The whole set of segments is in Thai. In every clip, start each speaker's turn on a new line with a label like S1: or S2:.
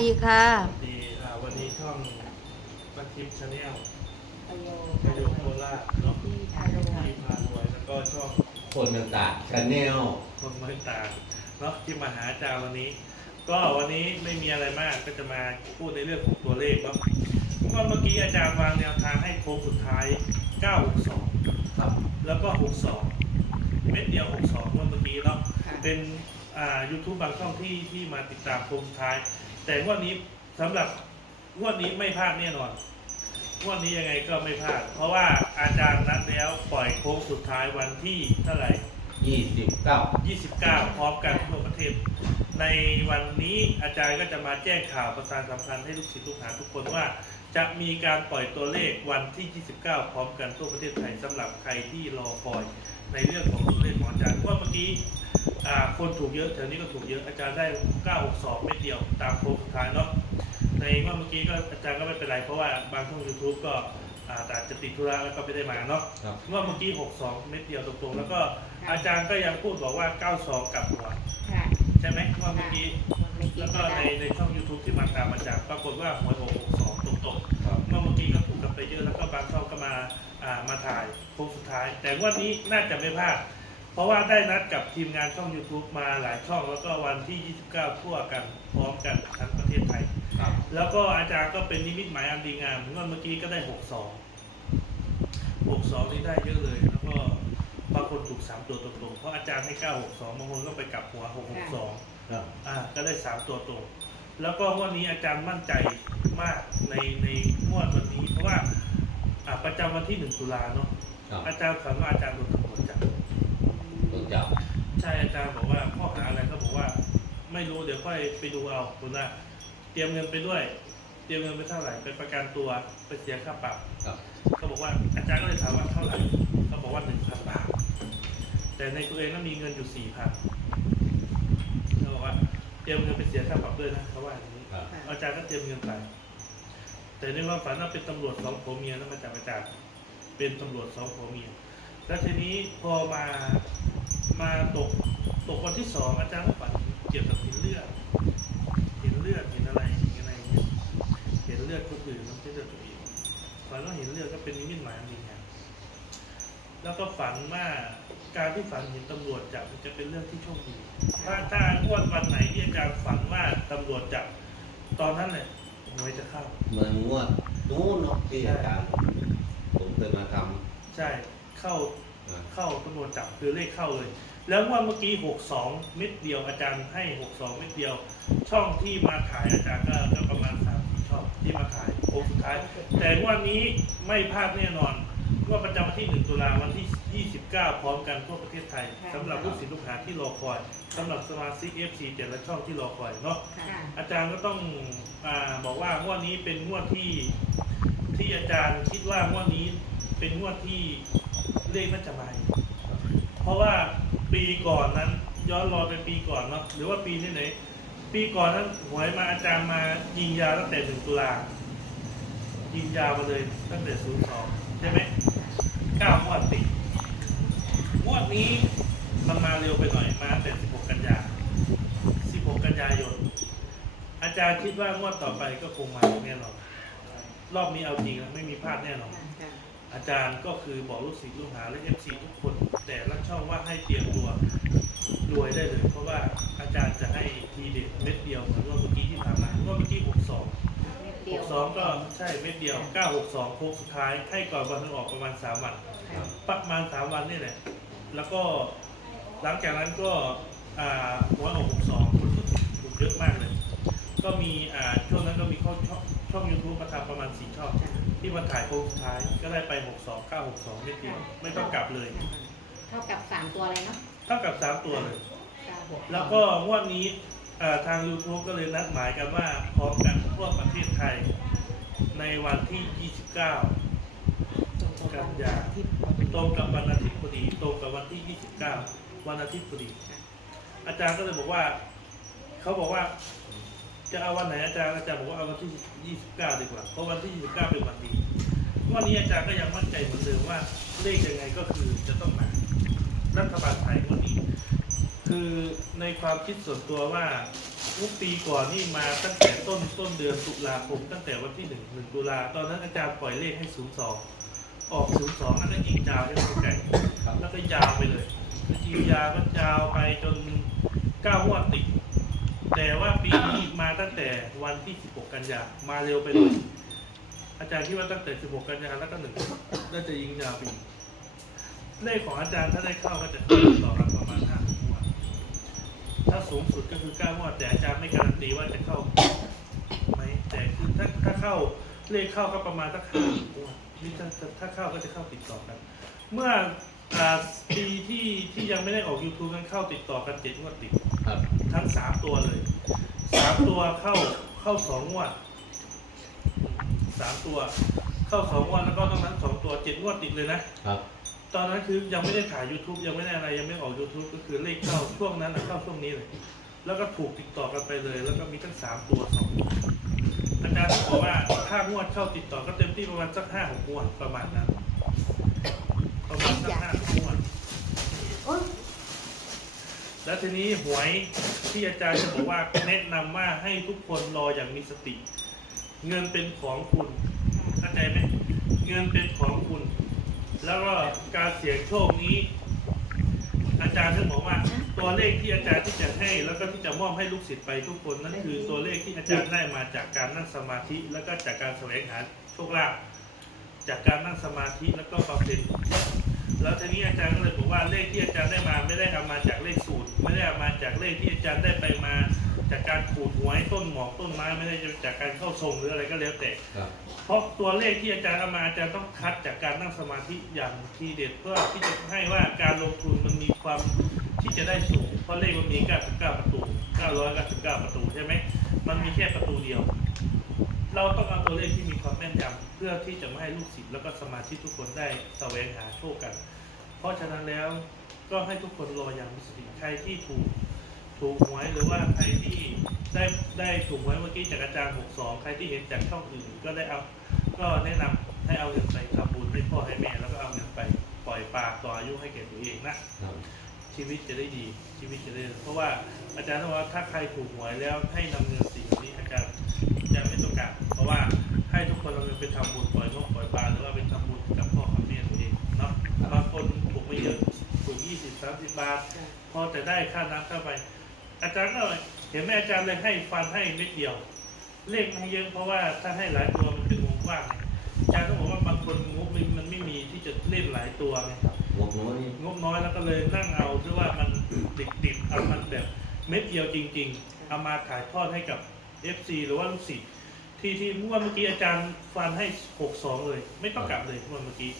S1: ดีค่ะ
S2: ดีอ่าวันนี้ช่องบันทิปชาแนล
S3: ประโยชน์
S2: ประโยชน์โคราชเนาะ
S3: ที่พาโรง
S2: ที่พารวยแล้วก็ช่อง
S4: คนต่างๆชาแนล
S2: คนเมืองตางเนาะที่มาหาอาจารย์วันนี้ ก็วันนี้ไม่มีอะไรมากก็จะมาพูดในเรื่องของตัวเลขเนาะก็เมื่อกี้อาจารย์วางแนวทางให้โค้งสุดท้าย 962
S4: ครับ
S2: แล้วก็ 62 เม็ดเดียว 62เมื่อเมื่อกี้เนาะ
S3: ค่ะ
S2: เป็นอ่า YouTube บางช่องที่ที่มาติดตามโค้งสุดท้าย แต่งวดนี้สำหรับงวดนี้ไม่พลาดแน่นอนงวดนี้ยังไงก็ไม่พลาด เพราะว่าอาจารย์นัดแล้วปล่อยโค้งสุดท้ายวันที่เท่าไหร่
S4: 29
S2: 29 พร้อมกันทั่วประเทศ ในวันนี้อาจารย์ก็จะมาแจ้งข่าวประชาสัมพันธ์ให้ลูกศิษย์ลูกหาทุกคนว่า จะมีการปล่อยตัวเลขวันที่ 29 พร้อมกันทั่วประเทศไทยสำหรับใครที่รอคอยในเรื่องของตัวเลขของอาจารย์เพราะว่าเมื่อกี้อ่า คนถูกเยอะแถวนี้ก็ถูกเยอะอาจารย์ได้ 962เม็ดเดียวตามโค้งสุดท้ายเนาะในเมื่อเมื่อกี้ก็อาจารย์ก็ไม่เป็นไร เพราะว่าบางช่อง YouTube ก็อ่าแต่อาจจะติดธุระแล้วก็ไม่ได้มาเนาะ
S4: ครับ
S2: เมื่อเมื่อกี้ 62 เม็ดเดียวตรงๆ แล้วก็อาจารย์ก็ยังพูดบอกว่า 92กลับหัว
S3: ค่ะ
S2: ใช่ไหมเมื่อเมื่อกี้
S3: ไม่กิน
S2: แล้วก็
S3: ก็
S2: ใน
S3: ได้
S2: ในช่อง YouTube ที่มาตามอาจารย์ปรากฏว่าหวยออก62 ตรงๆ
S4: ครับ
S2: เมื่อเมื่อกี้ก็ถูกกันไปเยอะแล้วก็บางช่องก็มาอ่ามาถ่ายโค้งสุดท้าย แต่วันนี้น่าจะไม่พลาด เพราะว่าได้นัดกับทีมงานช่อง YouTube มาหลายช่อง แล้วก็วันที่ 29 ทั่วกันพร้อมกันทั้งประเทศไทย
S4: ครับ
S2: แล้วก็อาจารย์ก็เป็นนิมิตหมายอันดีงามเมื่อเมื่อกี้ก็ได้ 62 62 นี่ได้เยอะเลย แล้วก็บางคนถูก 3 ตัวตรงๆเพราะอาจารย์ให้ 962 บางคนก็ไปกลับหัว 662
S4: ครับ
S2: อ่าก็ได้ 3 ตัวตรง แล้วก็งวันนี้อาจารย์มั่นใจมากในในงวดวันนี้ เพราะว่าอ่าประจำวันที่ 1 ตุลาเนาะ
S4: ครับ
S2: อาจารย์ฝันว่าอาจารย์โดนตำรวจจับ
S4: ตัวจับ
S2: ใช่อาจารย์บอกว่าข้อหาอะไรก็บอกว่า ไม่รู้เดี๋ยวค่อยไปดูเอาคุณนะเตรียมเงินไปด้วย เตรียมเงินไปเท่าไหร่ไปประกันตัวไปเสียค่าปรับ
S4: ครับ
S2: ก็บอกว่าอาจารย์ก็เลยถามว่าเท่าไหร่เขาบอกว่าหนึ่งพันบาทแต่ในตัวเองนั้นมีเงินอยู่สี่พันเขาบอกว่าเตรียมเงินไปเสียค่าปรับด้วยนะเขาว่าอย่างนี้
S4: ครับ
S2: อาจารย์ก็เตรียมเงินไป แต่ในความฝันว่าเป็นตำรวจสองผัวเมียแล้วมาจากอาจารย์เป็นตำรวจสองผัวเมียแล้วทีนี้พอมามาตกตกวัน ที่สองอาจารย์ก็ฝันเกี่ยวกับเห็นเลือดเห็นเลือดเห็นอะไรเห็นอะไรอย่างเงี้ยเห็นเลือดคนอื่นมันไม่ใช่เลือดตัวเองฝันว่าเห็นเลือดก็เป็นนิมิตหมายอันดีงามแล้วก็ฝันว่าการที่ฝันเห็นตำรวจจับมันจะเป็นเรื่องที่โชคดี ถ้าถ้างวดวันไหนที่อาจารย์ฝันว่าตำรวจจับตอนนั้นเนี่ยหวยจะเข้า
S4: เหมือนงวดนู้นเนาะที่อาจารย์ผมเคยมาท
S2: ใช่เข้าำ
S4: อ่า
S2: เข้าตำรวจจับคือเลขเข้าเลย แล้วว่าเมื่อกี้ 62 เม็ดเดียวอาจารย์ให้ 62 เม็ดเดียว ช่องที่มาขายอาจารย์ก็ก็ประมาณ3ช่องที่มาขายโค้งสุดท้าย แต่งวันนี้ไม่พลาดแน่นอนว่าประจำวันที่ 1 ตุลาวันที่ 29 พร้อมกันทั่วประเทศไทยสำหรับลูกศิษย์ลูกหาที่รอคอยสำหรับสมาชิก FC แต่ละช่องที่รอคอยเนาะ
S3: ค่ะ
S2: อาจารย์ก็ต้องอาบอกว่างวดนี้เป็นงวดที่ ที่อาจารย์คิดว่างวดนี้เป็นงวดที่เลขน่าจะมาอีก เพราะว่าปีก่อนนั้น ย้อนรอยไปปีก่อนเนาะหรือว่าปีนี้ไหน ปีก่อนนั้นหวยมาอาจารย์มายิงยาตั้งแต่หนึ่งตุลายิงยามาเลยตั้งแต่ศูนย์สองใช่ไหมเก้างวดติดงวดนี้มันมาเร็วไปหน่อยมาแต่สิบหกกันยาสิบหกกันยายนอาจารย์คิดว่างวดต่อไปก็คงมาแน่นอนรอบนี้เอาจริงไม่มีพลาดแน่นอน อาจารย์ก็คือบอกลูกศิษย์ลูกหาและเอฟซีทุกคน แต่ละช่องว่าให้เตรียมตัวรวยได้เลย เพราะว่าอาจารย์จะให้ทีเด็ดเม็ดเดียวเหมือนว่าเมื่อกี้ที่ผ่านมาเมื่อเมื่อกี้62
S3: เม็ดเดียว
S2: 62ก็ใช่เม็ดเดียว962โค้งสุดท้ายให้ก่อนวันนึงออกประมาณ3วัน
S3: ค่ะ
S2: ประมาณ3วันนี่แหละ แล้วก็หลังจากนั้นก็อ่าหัวออก62คนก็ถูกเยอะมากเลย ก็มีอ่าช่วงนั้นก็มีเข้าช่องช่องยูทูบมาทำประมาณ4ช่อง ที่มาถ่ายโค้งสุดท้ายก็ได้ไป 62 962นิดเดียวไม่ต้องกลับเลย
S3: เท่ากับสามตัวเลยเนาะ
S2: เท่ากับ 3 ตัวเลย
S3: เก้าหก
S2: แล้วก็งวดนี้อ่าทาง YouTube ก็เลยนัดหมายกันว่าพร้อมกันทั่วประเทศไทย ในวันที่ 29 กันยา
S3: ที่
S2: ตรงกับวันอาทิตย์พอดีตรงกับวันที่ 29 วันอาทิตย์พอดี อาจารย์ก็เลยบอกว่า เขาบอกว่า จะเอาวันไหนอาจารย์อาจารย์บอกว่าเอาวันที่ 29 ดีกว่า เพราะวันที่ 29 เป็นวันดีวันนี้อาจารย์ก็ยังมั่นใจเหมือนเดิมว่าเลขยังไงก็คือจะต้องมารัฐบาลไทยวันนี้ คือในความคิดส่วนตัวว่าทุกปีก่อนนี่มาตั้งแต่ต้นต้นเดือนตุลาคมตั้งแต่วันที่หนึ่งหนึ่งตุลาตอนนั้นอาจารย์ปล่อยเลขให้ศูนย์สองออกศูนย์สองแล้วก็ยิงยาวให้ตัวไก่
S4: ครับ
S2: แล้วก็ยาวไปเลยยิงยาวก็ยาวไปจนเก้างวดติด แต่ว่าปีนี้มาตั้งแต่วันที่ 16 กันยามาเร็วไปเลยอาจารย์คิดว่าตั้งแต่ 16 กันยาแล้วก็หนึ่งน่าจะยิงยาวไปอีกเลขของอาจารย์ถ้าได้เข้าก็จะต่อกันประมาณ5งวดถ้าสูงสุดก็คือ9งวดแต่อาจารย์ไม่การันตีว่าจะเข้าไหมแต่คือถ้าถ้าเข้าเลขเข้าก็ประมาณสักห้างวดนี่ถ้าถ้าเข้าก็จะเข้าติดต่อกัน เมื่ออ่าปีที่ที่ยังไม่ได้ออก YouTube นั้นเข้าติดต่อกันเจ็ดงวดติด
S4: ครับ
S2: ทั้งสามตัวเลยสามตัวเข้าเข้าสองงวดสามตัว เข้าสองงวดแล้วก็ตรงนั้นสองตัวเจ็ดงวดติดเลยนะ
S4: ครับ
S2: ตอนนั้นคือยังไม่ได้ถ่าย YouTube ยังไม่ได้อะไรยังไม่ออก YouTube ก็คือเลขเข้าช่วงนั้นน่ะเข้าช่วงนี้เลย แล้วก็ถูกติดต่อกันไปเลย แล้วก็มีทั้งสามตัวสองตัวอาจารย์บอกว่าถ้างวดเข้าติดต่อก็เต็มที่ประมาณสักห้าหกงวดประมาณนั้นประมาณสักห้าหกงวด แล้วทีนี้หวยที่อาจารย์จะบอกว่าแนะนำว่าให้ทุกคนรออย่างมีสติ เงินเป็นของคุณเข้าใจไหมเงินเป็นของคุณ แล้วก็การเสี่ยงโชคนี้ อาจารย์ท่านบอกว่า ตัวเลขที่อาจารย์ที่จะให้ แล้วก็ที่จะมอบให้ลูกศิษย์ไปทุกคนนั่นคือตัวเลขที่อาจารย์ได้มาจากการนั่งสมาธิ แล้วก็จากการแสวงหาโชคลาภจากการนั่งสมาธิแล้วก็บำเพ็ญแล้วทีนี้อาจารย์ก็เลยบอกว่าเลขที่อาจารย์ได้มาไม่ได้เอามาจากเลข ไม่ได้เอามาจากเลขที่อาจารย์ได้ไปมา จากการขูดหวยต้นหมอกต้นไม้ไม่ได้จากการเข้าทรงหรืออะไรก็แล้วแต่
S4: ครับ
S2: เพราะตัวเลขที่อาจารย์เอามาอาจารย์ต้องคัดจากการนั่งสมาธิอย่างทีเด็ดเพื่อที่จะให้ว่าการลงทุนมันมีความที่จะได้สูงเพราะเลขมันมี 99 ประตู 999 ประตูใช่ไหมมันมีแค่ประตูเดียว เราต้องเอาตัวเลขที่มีความแม่นยำเพื่อที่จะไม่ให้ลูกศิษย์แล้วก็สมาชิกทุกคนได้แสวงหาโชคกัน เพราะฉะนั้นแล้ว ก็ให้ทุกคนรออย่างมีสติใครที่ถูกถูกหวยหรือว่าใครที่ได้ได้ถูกหวยเมื่อกี้จากอาจารย์62ใครที่เห็นจากช่องอื่นก็ได้เอาก็แนะนำให้เอาเงินไปทำบุญให้พ่อให้แม่แล้วก็เอาเงินไปปล่อยปลาต่ออายุให้แก่ตัวเองนะ
S4: ครับ
S2: ชีวิตจะได้ดีชีวิตจะได้เพราะว่าอาจารย์บอกว่าถ้าใครถูกหวยแล้วให้นำเงินสิ่งนี้อาจารย์จะไม่ต้องการเพราะว่าให้ทุกคนเอาเงินไปทำบุญปล่อยนกปล่อยปลาหรือว่าไปทำบุญกับพ่อกับแม่ตัวเองเนาะบางคนถูกไม่เยอะถูกยี่ สิบสามสิบบาท พอแต่ได้ค่าน้ำเข้าไป อาจารย์ก็เห็นไหมอาจารย์เลยให้ฟันให้เม็ดเดียว เลขไม่เยอะเพราะว่าถ้าให้หลายตัวมันเป็นวงกว้างไงอาจารย์ก็บอกว่าบางคนงบมันมันไม่มีที่จะเล่นหลายตัวไง
S4: งบน้อยนี่
S2: งบน้อยแล้วก็เลยนั่งเอาที่ว่ามันดิบๆเอามันแบบเม็ดเดียวจริง ๆ เอามาถ่ายทอดให้กับ FC หรือว่าลูกศิษย์ที่ที่เมื่อเมื่อกี้อาจารย์ฟันให้62เลย ไม่ต้องกลับเลยเมื่อเมื่อกี้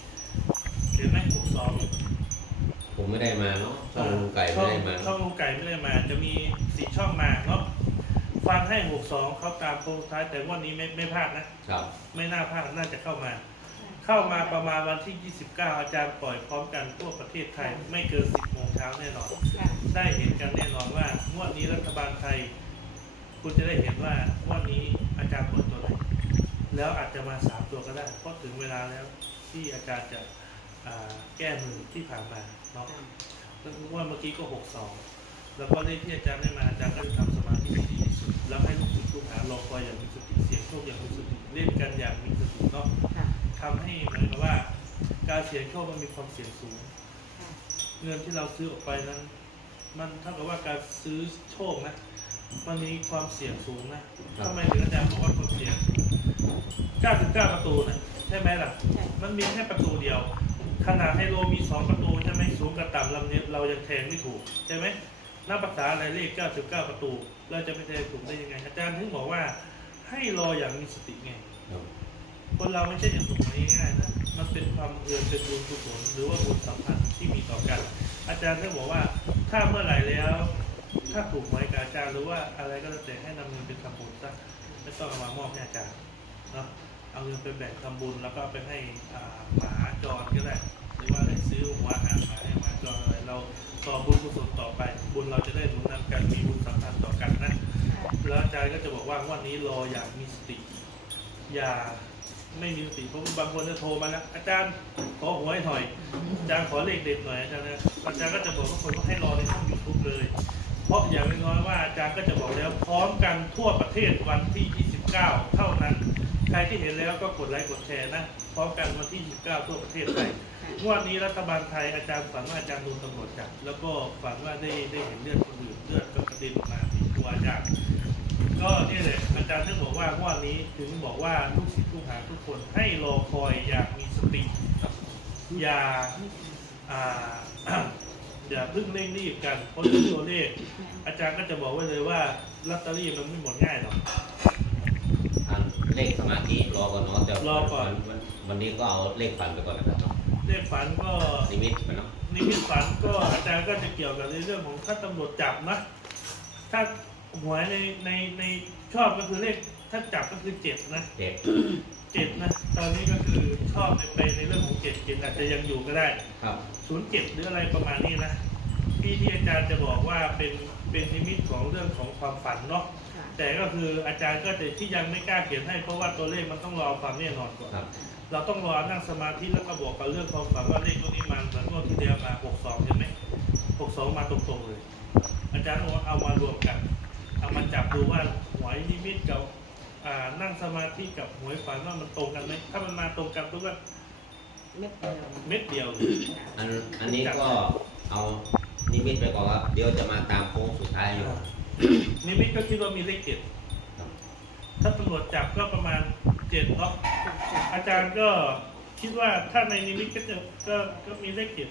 S2: เห็นไหม62
S4: ผมไม่ได้มาเนาะช่องลุงไก่ไม่ได้มา
S2: ช่องลุงไก่ไม่ได้มา จะมีสี่ช่องมาเนาะฟันให้62เขาตามโค้งสุดท้ายแต่งวันนี้ไม่ไม่พลาดนะ
S4: ครับ
S2: ไม่น่าพลาดน่าจะเข้ามา เข้ามาประมาณวันที่ 29 อาจารย์ปล่อยพร้อมกันทั่วประเทศไทย ไม่เกิน 10โมงเช้าแน่นอน ได้เห็นกันแน่นอนว่างวดนี้รัฐบาลไทย คุณจะได้เห็นว่างวดนี้อาจารย์เปิดตัวไหนแล้วอาจจะมาสามตัวก็ได้เพราะถึงเวลาแล้วที่อาจารย์จะอ่าแก้มือที่ผ่านมา เนาะแล้วงวดเมื่อกี้ก็62แล้วก็เลขที่อาจารย์ได้มาอาจารย์ก็จะทำสมาธิให้ดีที่สุด แล้วให้ลูกศิษย์ลูกหารอคอยอย่างมีสติเสียงโชคอย่างมีสติเล่นกันอย่างมีสติเนาะทำให้เหมือนกับว่า การเสี่ยงโชคมันมีความเสี่ยงสูง เงินที่เราซื้อออกไปนั้น มันเท่ากับว่าการซื้อโชคนะมันมีความเสี่ยงสูงนะทำไมถึงอาจารย์บอกว่าความเสี่ยง 99 ประตูนะใช่ไหมล่ะ มันมีแค่ประตูเดียว ขนาดไฮโลมีสองประตูใช่ไหมสูงกับต่ำลำเนี้ยเรายังแทงไม่ถูกใช่ไหมนับภาษาอะไรเลข 99 ประตู เราจะไปแทงถูกได้ยังไง อาจารย์ถึงบอกว่าให้รออย่างมีสติไง
S4: ครับ
S2: คนเราไม่ใช่จะถูกมาง่ายๆนะ มันเป็นความบังเอิญเป็นบุญกุศลหรือว่าบุญสัมพันธ์ที่มีต่อกัน อาจารย์ได้บอกว่าถ้าเมื่อไหร่แล้ว ถ้าถูกหวยกับอาจารย์หรือว่าอะไรก็แล้วแต่ให้นำเงินเป็นทำบุญซะไม่ต้องเอามามอบให้อาจารย์เนาะ เอาเงินไปแบ่งทำบุญแล้วก็ไปให้หมาจรก็ได้หรือว่าได้ซื้อหัวอาหารหมาให้หมาจรอะไรเราต่อบุญกุศลต่อไป บุญเราจะได้หนุนนำกันมีบุญสัมพันธ์ต่อกันนะแล้วอาจารย์ก็จะบอกว่าวันนี้รออย่างมีสติ อย่าไม่มีสติเพราะบางคนจะโทรมาแล้วอาจารย์ขอหวยหน่อยอาจารย์ขอเลขเด็ดหน่อยอาจารย์นะอาจารย์ก็จะบอกว่าคนก็ให้รอในช่องยูทูบเลย เพราะอย่างน้อยๆว่าอาจารย์ก็จะบอกแล้วพร้อมกันทั่วประเทศวันที่ 29 เท่านั้น ใครที่เห็นแล้วก็กดไลค์กดแชร์นะพร้อมกันวันที่ 29 ทั่วประเทศไทยงวดนี้รัฐบาลไทยอาจารย์ฝันว่าอาจารย์โดนตำรวจจับแล้วก็ฝันว่าได้ได้เห็นเลือดคนอื่นเลือดก็กระเด็นออกมาที่ตัวอาจารย์ก็นี่แหละอาจารย์ถึงบอกว่างวดนี้ถึงบอกว่าลูกศิษย์ลูกหาทุกคนให้รอคอยอย่างมีสติอย่าอ่าอย่าเพิ่งเร่งรีบกันเพราะเรื่องตัวเลขอาจารย์ก็จะบอกไว้เลยว่าลอตเตอรี่มันไม่หมดง่ายหรอก
S4: อัน เลขสมาธิรอก่อนเนาะแต่
S2: รอก่อน
S4: วันวันนี้ก็เอาเลขฝันไปก่อนนะครับเนาะ
S2: เลขฝันก็
S4: นิมิตไปเนาะ
S2: นิมิตฝันก็อาจารย์ก็จะเกี่ยวกับในเรื่องของถ้าตำรวจจับนะ ถ้าหวยในในในชอบก็คือเลขถ้าจับก็คือเจ็ดนะ
S4: เด็ก
S2: เจ็ดนะ ตอนนี้ก็คือชอบในไปในเรื่องของเจ็ดเจ็ดอาจจะยังอยู่ก็ได้
S4: ครับ
S2: ศูนย์เจ็ดหรืออะไรประมาณนี้นะที่ที่อาจารย์จะบอกว่าเป็นเป็นนิมิตของเรื่องของความฝันเนาะ
S3: ค่ะ
S2: แต่ก็คืออาจารย์ก็จะที่ยังไม่กล้าเขียนให้เพราะว่าตัวเลขมันต้องรอความแน่นอนก่อน
S4: ครับ
S2: เราต้องรอนั่งสมาธิแล้วก็บอกกับเรื่องความฝันว่าเลขตัวนี้มันเหมือนงวดที่เดียวมา62ใช่ไหม62 มาตรงๆเลย อาจารย์บอกว่าเอามารวมกัน เอามาจับดูว่าหวยนิมิตกับอ่านั่งสมาธิกับหวยฝันว่ามันตรงกันไหมถ้ามันมาตรงกันปุ๊บก็
S3: เม็ดเดียว
S2: เม็ดเดียว
S4: อันอันนี้ก็เอานิมิตไปก่อนครับเดี๋ยวจะมาตามโค้งสุดท้ายอยู่
S2: นิมิตก็คิดว่ามีเลขเจ็ดถ้าตำรวจจับก็ประมาณเจ็ดเนาะอาจารย์ก็คิดว่าถ้าในนิมิตก็จะก็ก็มีเลขเจ็ด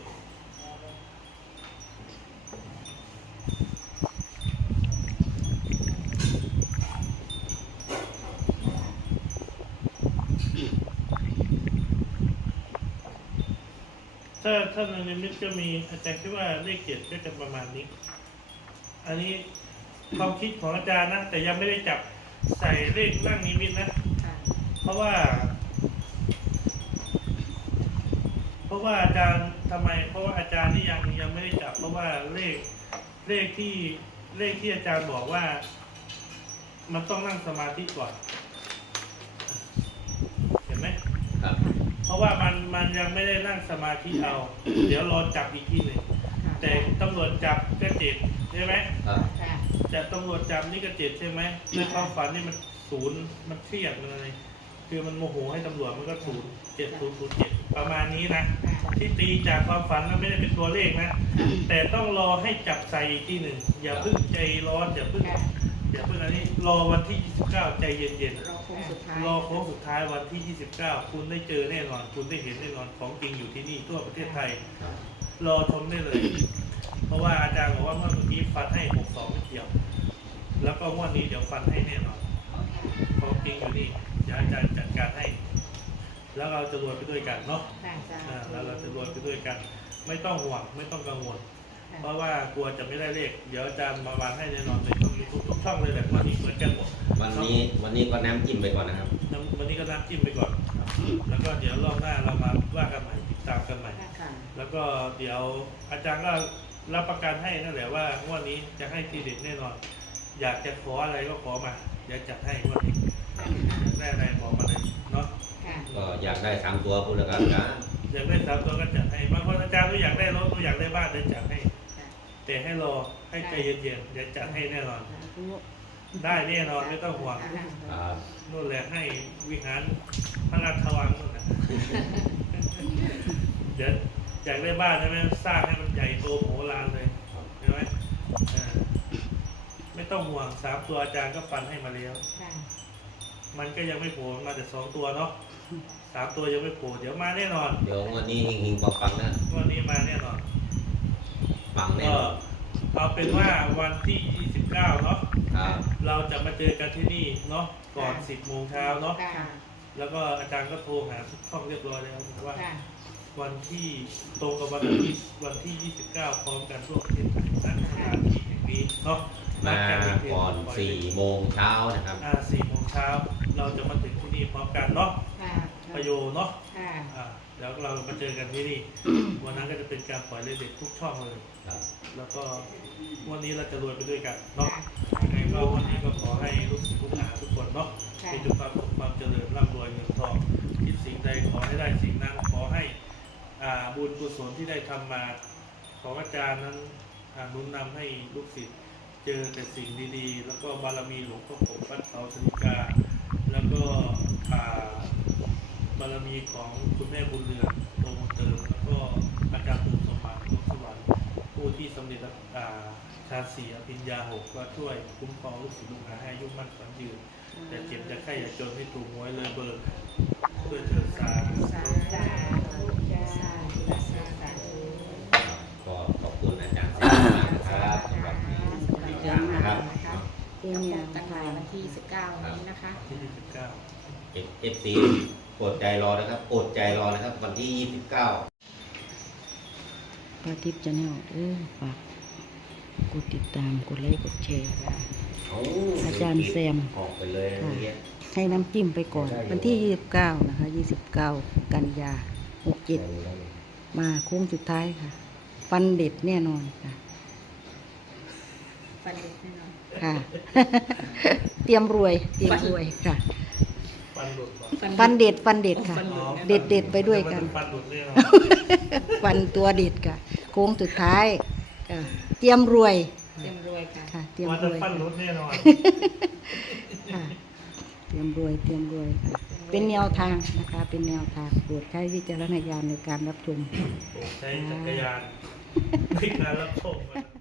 S2: ถ้าถ้าในนิมิตก็มีอาจารย์คิดว่าเลขเจ็ดก็จะประมาณนี้ อันนี้ ความคิดของอาจารย์นะ แต่ยังไม่ได้จับใส่เลขร่างนิมิตนะ
S3: ค่ะ
S2: เพราะว่า เพราะว่าอาจารย์ทำไม เพราะว่าอาจารย์นี่ยังยังไม่ได้จับ เพราะว่าเลขเลขที่เลขที่อาจารย์บอกว่า มันต้องนั่งสมาธิก่อนเห็นไหม
S4: ครับ
S2: เพราะว่ามันมันยังไม่ได้นั่งสมาธิเอา เดี๋ยวรอจับอีกทีหนึ่ง
S3: ค่ะ
S2: แต่ตำรวจจับก็เจ็ดใช่ไหม
S4: ครับ
S3: ค่ะ
S2: แต่ตำรวจจับนี่ก็เจ็บใช่ไหมในความฝันนี่มันศูนย์มันเครียดมันอะไรคือมันโมโหให้ตำรวจมันก็ศูนย์เจ็ดศูนย์ศูนย์เจ็ดประมาณนี้นะ
S3: ค่ะ
S2: ที่ตีจากความฝันมันไม่ได้เป็นตัวเลขนะ แต่ต้องรอให้จับใส่อีกที่หนึ่ง อย่าเพิ่งใจร้อน อย่าเพิ่ง
S3: ค่ะ
S2: อย่าเพิ่งอันนี้ รอวันที่ 29 ใจเย็น
S3: รอโค้งสุดท้าย
S2: ๆ รอโค้งสุดท้ายวันที่ 29 คุณได้เจอแน่นอน คุณได้เห็นแน่นอนของจริงอยู่ที่นี่ทั่วประเทศไทย
S4: ครับ
S2: รอชมได้เลย เพราะว่าอาจารย์บอกว่าเมื่อกี้ฟันให้62ไม่เกี่ยว แล้วก็งวดนี้เดี๋ยวฟันให้แน่นอนของจริงอยู่นี่เดี๋ยวอาจารย์จัดการให้ แล้วเราจะรวยไปด้วยกันเนาะ
S3: ค่ะจ้า
S2: อ่าแล้วเราจะรวยไปด้วยกัน ไม่ต้องห่วงไม่ต้องกังวล เพราะว่ากลัวจะไม่ได้เลขเดี๋ยวอาจารย์มาวางให้แน่นอนในช่องยูทูบทุกช่องเลยแหละวันนี้เหมือนกันหมด
S4: วันนี้วันนี้ก็น้ำจิ้มไปก่อนนะครับ
S2: น้ำวันนี้ก็น้ำจิ้มไปก่อน แล้วก็เดี๋ยวรอบหน้าเรามาว่ากันใหม่ติ ดตามกันใหม่
S3: ค่ะ
S2: แล้วก็เดี๋ยวอาจารย์ก็รับประกันให้นั่นแหละว่างวดนี้จะให้ทีเด็ดแน่นอน อยากจะขออะไรก็ขอมาเดี๋ยวจัดให้งวดนี้อยากได้อะไรบอกมาเลยเนาะ
S3: ค่ะ
S4: ก็อยากได้สามตัวพูดแล้วกันนะ
S2: อยากได้สามตัวก็จัดให้บางคนอาจารย์ก็อยากได้รถก็อยากได้บ้านเดี๋ยวจัดให้
S3: ค่ะ
S2: แต่ให้รอให้ใจเย็นๆเดี๋ยวจัดให้แน่นอน ได้แน่นอนไม่ต้องห่วง
S4: ครับ
S2: นู่นแหละให้วิหารพระราชวังนู่นนะ เดี๋ยวอยากได้บ้านใช่ไหมสร้างให้มันใหญ่โตโหฬารเลย
S4: ครับ
S2: ใช่ไหมอ่าไม่ต้องห่วงสามตัวอาจารย์ก็ฟันให้มาแล้ว
S3: ค่ะ
S2: มันก็ยังไม่โผล่มาแต่สองตัวเนาะสามตัวยังไม่โผล่เดี๋ยวมาแน่นอน
S4: เดี๋ยววันนี้หิงๆปังๆนะ
S2: วันนี้มาแน่นอน
S4: ปังแน่
S2: ก็
S4: นอน
S2: เอาเป็นว่าวันที่ 29 เนาะ
S4: ครับ
S2: เราจะมาเจอกันที่นี่เนาะก่อน 10โมงเช้าเนาะ
S3: ค่ะ
S2: แล้วก็อาจารย์ก็โทรหาทุกช่องเรียบร้อยแล้วว่า
S3: ค่ะ
S2: วันที่ตรงกับวันที่วันที่ 29 พร้อมกันทั่วประเทศไทยณสถานที่แห่งนี้เนาะ
S4: มา
S2: ดกัที่
S4: ก่อน
S2: ปล่ย
S4: สี่โมงเช้านะครับ
S2: อ่าสี่โมงเช้าเราจะมาถึงที่นี่พร้อมกันเนาะ
S3: ค่ะ
S2: ประโยชน์เนาะ
S3: ค่ะ
S2: อ่าแล้วเรามาเจอกันที่นี่ วันนั้นก็จะเป็นการปล่อยเลขเด็ดทุกช่องเลย
S4: ครับ
S2: แล้วก็วันนี้เราจะรวยไปด้วยกันเนาะ
S3: ค่ะ
S2: ยังไงก็วันนี้ก็ขอให้ลูกศิษย์ลูกหาทุกคน เนาะ
S3: ค่ะ
S2: มีแต่ความสุขความเจริญร่ำรวยเงินทองคิดสิ่งใดขอให้ได้สิ่งนั้นขอให้อ่าบุญกุศลที่ได้ทำมา ของอาจารย์นั้นอ่าหนุนนำให้ลูกศิษย์เจอแต่สิ่งดีๆ แล้วก็บารมีหลวงพ่อผมวัดเขาสนิกา แล้วก็อ่าบารมีของคุณแม่บุญเรือนโตมเติมแล้วก็อาจารย์ตูนสมบัตินกสวรรค์ ผู้ที่สำเร็จชาสีอภิญญาหกก็ช่วยคุ้มครองลูกศิษย์ลูกหาให้อายุมั่นขวัญยืนแต่เจ็บจะไข้อย่าจนให้ถูกหวยเลยเบิกเพื่อเถิดสาธุ
S3: สาธุจ้าสาธุสาธุ
S4: ก็ขอบคุณอาจารย์เสรีมากนะครับสำหรับที่ติดตามนะครับ
S3: เป็นอย่างกันในวันที่ 19 นี้นะคะ
S2: ที่สิบเก้า
S4: เอฟซีอดใจรอนะครับ อดใจรอนะครับ วันที่ 29
S1: ปาทิพย์จะแนลเออฝากกดติดตามกดไลค์กดแชร์ค่ะ อาจารย์แซม
S4: ออกไปเลยนะเมื่อกี้
S1: ให้น้ำจิ้มไปก่อน วันที่ 29 นะคะ 29 กันยา 67 มาโค้งสุดท้ายค่ะ ฟันเด็ดแน่นอนค่ะ
S3: ฟันเด็กแน่นอน
S1: ค่ะ เตรียมรวย เตรียมรวยค่ะ
S2: ฟันหลุดบ่
S1: ฟันเด็ดฟันเด็ดค่ะ
S3: ฟันหลุด
S1: เด็ดเด็ดไปด้วยกัน
S2: ฟันหลุดเนี่ย
S1: ฟันตัวเด็ดค่ะ โค้งสุดท้ายค่ะเตรียมรวย
S3: เต็มรวยค่ะ
S1: ค่ะ เตรียม
S2: วัน
S1: ร
S2: จะ
S1: วย
S2: ฟันหลุ
S1: ค่ะ
S2: ดแน่นอน
S1: ค่ะเตรียมรวยเตรียมรวยค่ะเป็นแนวทางนะคะ เป็นแนวทางโปรดใช้วิจารณญาณในการรับชม
S2: โปรดใช้จักรยานในการรับชมนะ